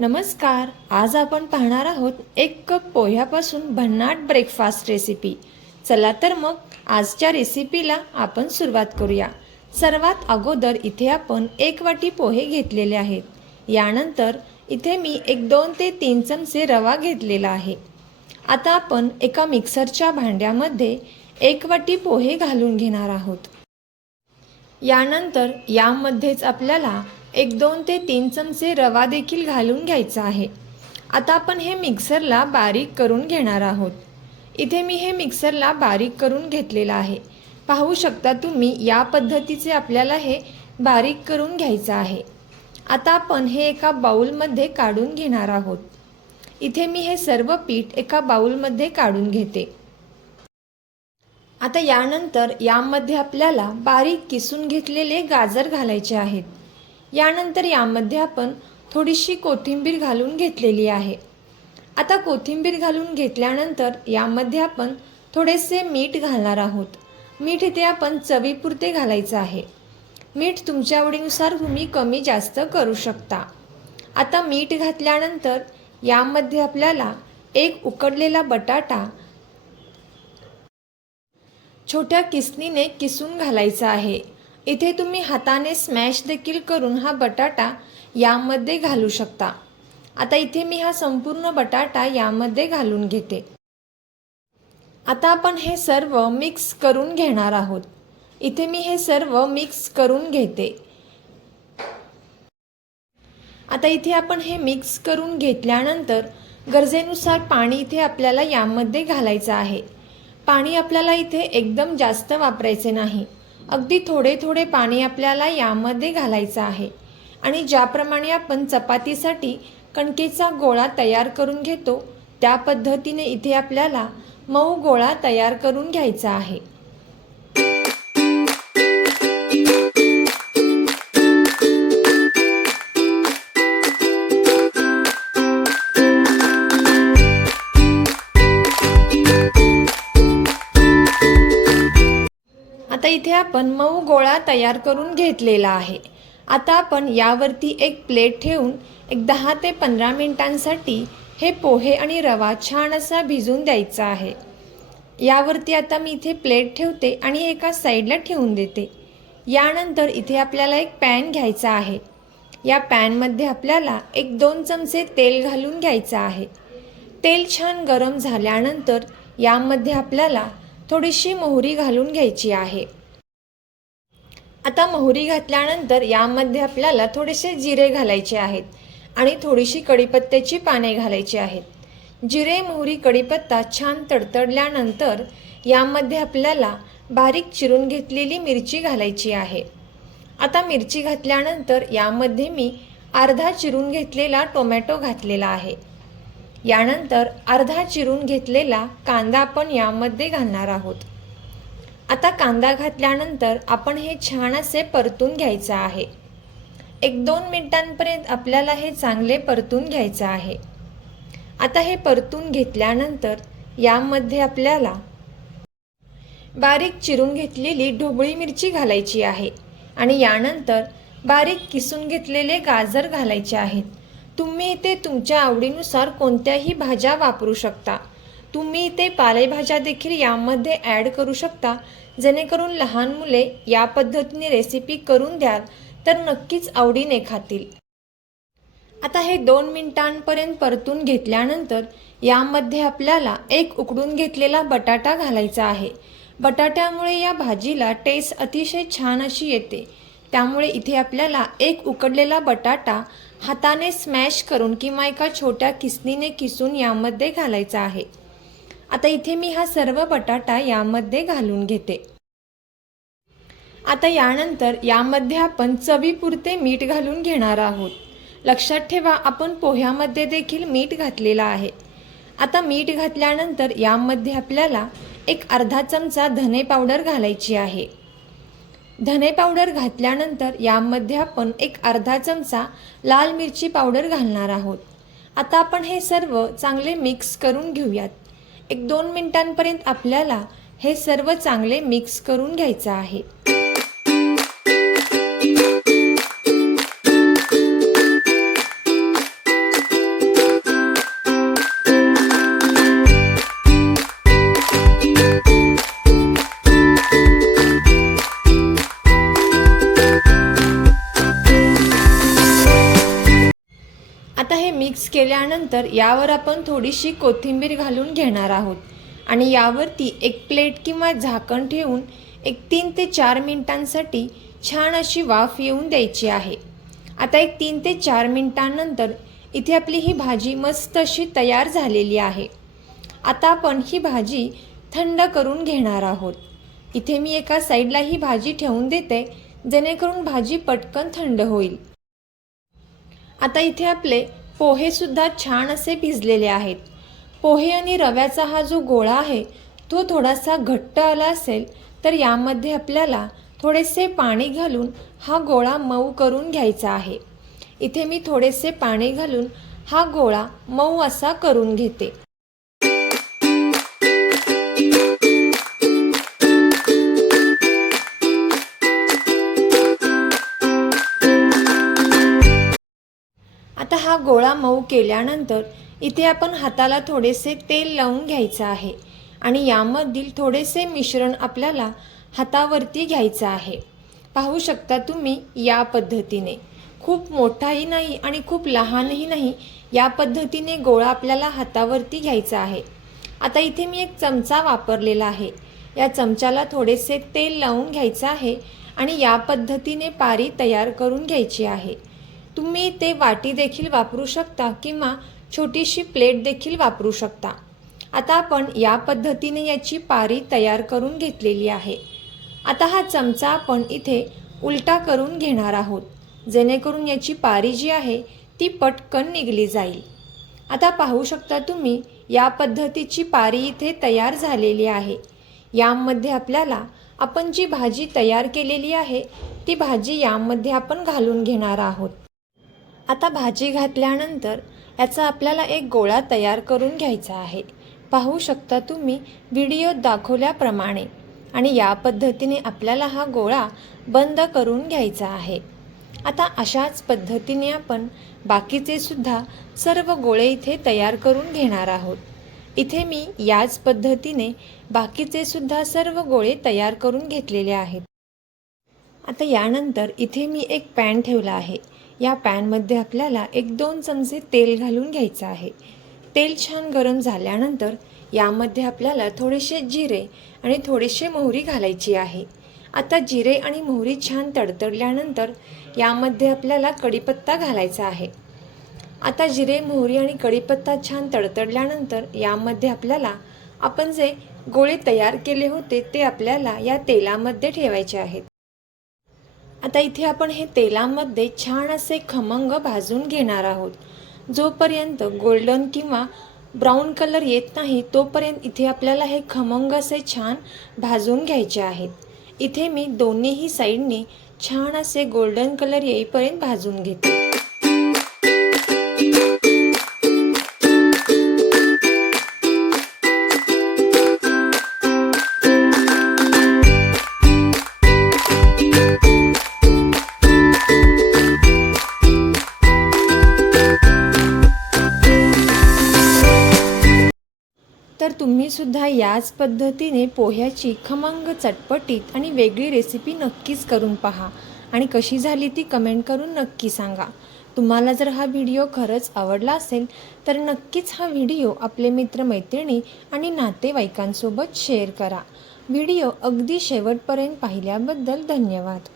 नमस्कार आज आपण पाहणार आहोत एक कप पोह्यापासून भन्नाट ब्रेकफास्ट रेसिपी चला तर मग आजच्या रेसिपीला आपण सुरुवात करूया. सर्वात अगोदर इथे आपण एक वाटी पोहे घेतलेले आहेत. यानंतर इथे मी एक दोन ते तीन चमचे रवा घेतलेला आहे. आता आपण एका मिक्सरच्या भांड्यामध्ये एक वाटी पोहे घालून घेणार आहोत. यानंतर यामध्येच आपल्याला एक दोन ते तीन चमचे रवा देखील घालून घ्यायचा आहे. आता आपण हे मिक्सरला बारीक करून घेणार आहोत. इथे मी हे मिक्सरला बारीक करून घेतलेलं आहे. पाहू शकता तुम्ही या पद्धतीचे आपल्याला हे बारीक करून घ्यायचं आहे. आता आपण हे एका बाऊलमध्ये काढून घेणार आहोत. इथे मी हे सर्व पीठ एका बाऊलमध्ये काढून घेते. आता यानंतर यामध्ये आपल्याला बारीक किसून घेतलेले गाजर घालायचे आहेत. यानंतर यामध्ये आपण थोडीशी कोथिंबीर घालून घेतलेली आहे. आता कोथिंबीर घालून घेतल्यानंतर यामध्ये आपण थोडेसे मीठ घालणार आहोत. मीठ इथे आपण चवीपुरते घालायचं आहे. मीठ तुमच्या आवडीनुसार तुम्ही कमी जास्त करू शकता. आता मीठ घातल्यानंतर यामध्ये आपल्याला एक उकडलेला बटाटा छोट्या किसनीने किसून घालायचा आहे. इथे तुम्ही हाताने स्मॅश देखील करून हा बटाटा यामध्ये घालू शकता. आता इथे मी हा संपूर्ण बटाटा यामध्ये घालून घेते. आता आपण हे सर्व मिक्स करून घेणार आहोत. इथे मी हे सर्व मिक्स करून घेते. आता इथे आपण हे मिक्स करून घेतल्यानंतर गरजेनुसार पाणी इथे आपल्याला यामध्ये घालायचं आहे. पाणी आपल्याला इथे एकदम जास्त वापरायचे नाही. अगदी थोडे थोडे पाणी आपल्याला यामध्ये घालायचं आहे. आणि ज्याप्रमाणे आपण चपातीसाठी कणकेचा गोळा तयार करून घेतो त्या पद्धतीने इथे आपल्याला मऊ गोळा तयार करून घ्यायचा आहे. आता इथे आपण मऊ गोळा तयार करून घेतलेला आहे. आता आपण यावरती एक प्लेट ठेवून एक दहा ते पंधरा मिनिटांसाठी हे पोहे आणि रवा छान असा भिजून द्यायचा आहे. यावरती आता मी इथे प्लेट ठेवते आणि एका साईडला ठेवून देते. यानंतर इथे आपल्याला एक पॅन घ्यायचा आहे. या पॅनमध्ये आपल्याला एक दोन चमचे तेल घालून घ्यायचं आहे. तेल छान गरम झाल्यानंतर यामध्ये आपल्याला थोडीशी मोहरी घालून घ्यायची आहे. आता मोहरी घातल्यानंतर यामध्ये आपल्याला थोडेसे जिरे घालायचे आहेत आणि थोडीशी कढीपत्त्याची पाने घालायची आहेत. जिरे मोहरी कढीपत्ता छान तडतडल्यानंतर यामध्ये आपल्याला बारीक चिरून घेतलेली मिरची घालायची आहे. आता मिरची घातल्यानंतर यामध्ये मी अर्धा चिरून घेतलेला टोमॅटो घातलेला आहे. यानंतर अर्धा चिरून घेतलेला कांदा आपण यामध्ये घालणार आहोत. आता कांदा घातल्यानंतर आपण हे छान असे परतून घ्यायचं आहे. एक दोन मिनिटांपर्यंत आपल्याला हे चांगले परतून घ्यायचं आहे. आता हे परतून घेतल्यानंतर यामध्ये आपल्याला बारीक चिरून घेतलेली ढोबळी मिरची घालायची आहे आणि यानंतर बारीक किसून घेतलेले गाजर घालायचे आहेत. तुम्ही इथे तुमच्या आवडीनुसार कोणत्याही भाज्या वापरू शकता. तुम्ही इथे पालेभाज्या देखील यामध्ये ॲड करू शकता. जेणेकरून लहान मुले या पद्धतीने रेसिपी करून द्याल तर नक्कीच आवडीने खातील. आता हे दोन मिनिटांपर्यंत परतून घेतल्यानंतर यामध्ये आपल्याला एक उकडून घेतलेला बटाटा घालायचा आहे. बटाट्यामुळे या भाजीला टेस्ट अतिशय छान अशी येते. त्यामुळे इथे आपल्याला एक उकडलेला बटाटा हाताने स्मॅश करून किंवा एका छोट्या किसनीने किसून यामध्ये घालायचा आहे. आता इथे मी हा सर्व बटाटा यामध्ये घालून घेते. आता यानंतर यामध्ये आपण चवीपुरते मीठ घालून घेणार आहोत. लक्षात ठेवा आपण पोह्यामध्ये देखील मीठ घातलेलं आहे. आता मीठ घातल्यानंतर यामध्ये आपल्याला एक अर्धा चमचा धने पावडर घालायची आहे. धने पावडर घातल्यानंतर यामध्ये आपण एक अर्धा चमचा लाल मिरची पावडर घालणार आहोत. आता आपण हे सर्व चांगले मिक्स करून घेऊयात. एक दोन मिनिटांपर्यंत आपल्याला हे सर्व चांगले मिक्स करून घ्यायचं आहे. केल्यानंतर यावर आपण थोडीशी कोथिंबीर घालून घेणार आहोत. आणि यावरती एक प्लेट किंवा झाकण ठेवून एक तीन ते चार मिनिटांसाठी छान अशी वाफ येऊन द्यायची आहे. आता एक तीन ते चार मिनिटांनंतर इथे आपली ही भाजी मस्त अशी तयार झालेली आहे. आता आपण ही भाजी थंड करून घेणार आहोत. इथे मी एका साईडला ही भाजी ठेवून देते जेणेकरून भाजी पटकन थंड होईल. आता इथे आपले पोहेसुद्धा छान असे भिजलेले आहेत. पोहे आणि रव्याचा हा जो गोळा आहे तो थोडासा घट्ट आला असेल तर यामध्ये आपल्याला थोडेसे पाणी घालून हा गोळा मऊ करून घ्यायचा आहे. इथे मी थोडेसे पाणी घालून हा गोळा मऊ असा करून घेते. हा गोळा मऊ केल्यानंतर इथे आपण हाताला थोडेसे तेल लावून घ्यायचं आहे आणि यामधील थोडेसे मिश्रण आपल्याला हातावरती घ्यायचं आहे. पाहू शकता तुम्ही या पद्धतीने. खूप मोठाही नाही आणि खूप लहानही नाही या पद्धतीने गोळा आपल्याला हातावरती घ्यायचा आहे. आता इथे मी एक चमचा वापरलेला आहे. या चमच्याला थोडेसे तेल लावून घ्यायचं आहे आणि या पद्धतीने पारी तयार करून घ्यायची आहे. तुम्ही ते वाटी देखील वापरू शकता किंवा छोटीशी प्लेट देखील वापरू शकता. आता आपण या पद्धतीने याची पारी तयार करून घेतलेली आहे. आता हा चमचा आपण इथे उलटा करून घेणार आहोत. जेणेकरून याची पारी जी आहे ती पटकन निघली जाईल. आता पाहू शकता तुम्ही या पद्धतीची पारी इथे तयार झालेली आहे. यामध्ये आपल्याला आपण जी भाजी तयार केलेली आहे ती भाजी यामध्ये आपण घालून घेणार आहोत. आता भाजी घातल्यानंतर याचा आपल्याला एक गोळा तयार करून घ्यायचा आहे. पाहू शकता तुम्ही व्हिडिओत दाखवल्याप्रमाणे आणि या पद्धतीने आपल्याला हा गोळा बंद करून घ्यायचा आहे. आता अशाच पद्धतीने आपण बाकीचे सुद्धा सर्व गोळे इथे तयार करून घेणार आहोत. इथे मी याच पद्धतीने बाकीचे सुद्धा सर्व गोळे तयार करून घेतलेले आहेत. आता यानंतर इथे मी एक पॅन ठेवला आहे. या पॅनमध्ये आपल्याला एक दोन चमचे तेल घालून घ्यायचं आहे. तेल छान गरम झाल्यानंतर यामध्ये आपल्याला थोडेसे जिरे आणि थोडेसे मोहरी घालायची आहे. आता जिरे आणि मोहरी छान तडतडल्यानंतर यामध्ये आपल्याला कढीपत्ता घालायचा आहे. आता जिरे मोहरी आणि कढीपत्ता छान तडतडल्यानंतर यामध्ये आपल्याला आपण जे गोळे तयार केले होते ते आपल्याला या तेलामध्ये ठेवायचे आहेत. आता इथे आपण हे तेलामध्ये छान असे खमंग भाजून घेणार आहोत. जोपर्यंत गोल्डन किंवा ब्राऊन कलर येत नाही तोपर्यंत इथे आपल्याला हे खमंग असे छान भाजून घ्यायचे आहेत. इथे मी दोन्हीही साईडने छान असे गोल्डन कलर येईपर्यंत भाजून घेते. तर तुम्ही सुद्धा याच पद्धतीने पोह्याची खमंग चटपटीत आणि वेगळी रेसिपी नक्कीच करून पहा. आणि कशी झाली ती कमेंट करून नक्की सांगा. तुम्हाला जर हा व्हिडिओ खरंच आवडला असेल तर नक्कीच हा व्हिडिओ आपले मित्रमैत्रिणी आणि नातेवाईकांसोबत शेअर करा. व्हिडिओ अगदी शेवटपर्यंत पाहिल्याबद्दल धन्यवाद.